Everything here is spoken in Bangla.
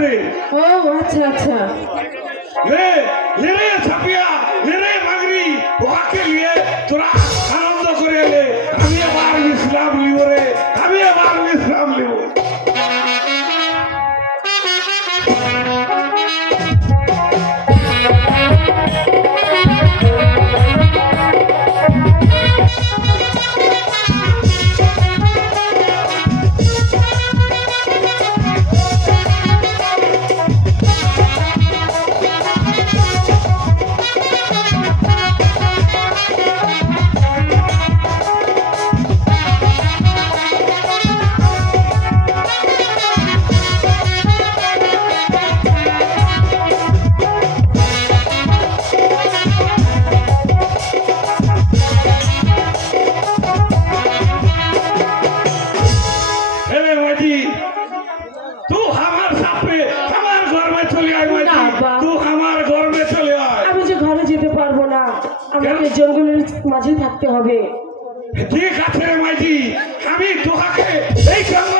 रे। ओ अच्छा अच्छा ले ले रे छपिया ले रे मगरी वहाँ के लिए तुरा आनंद करे ले हमें बार इस्लाम लियो रे हमें बार इस्लाम लियो জঙ্গলের মাঝে থাকতে হবে ঠিক আছে রে মাইজি আমি তোহাকে এই জঙ্গল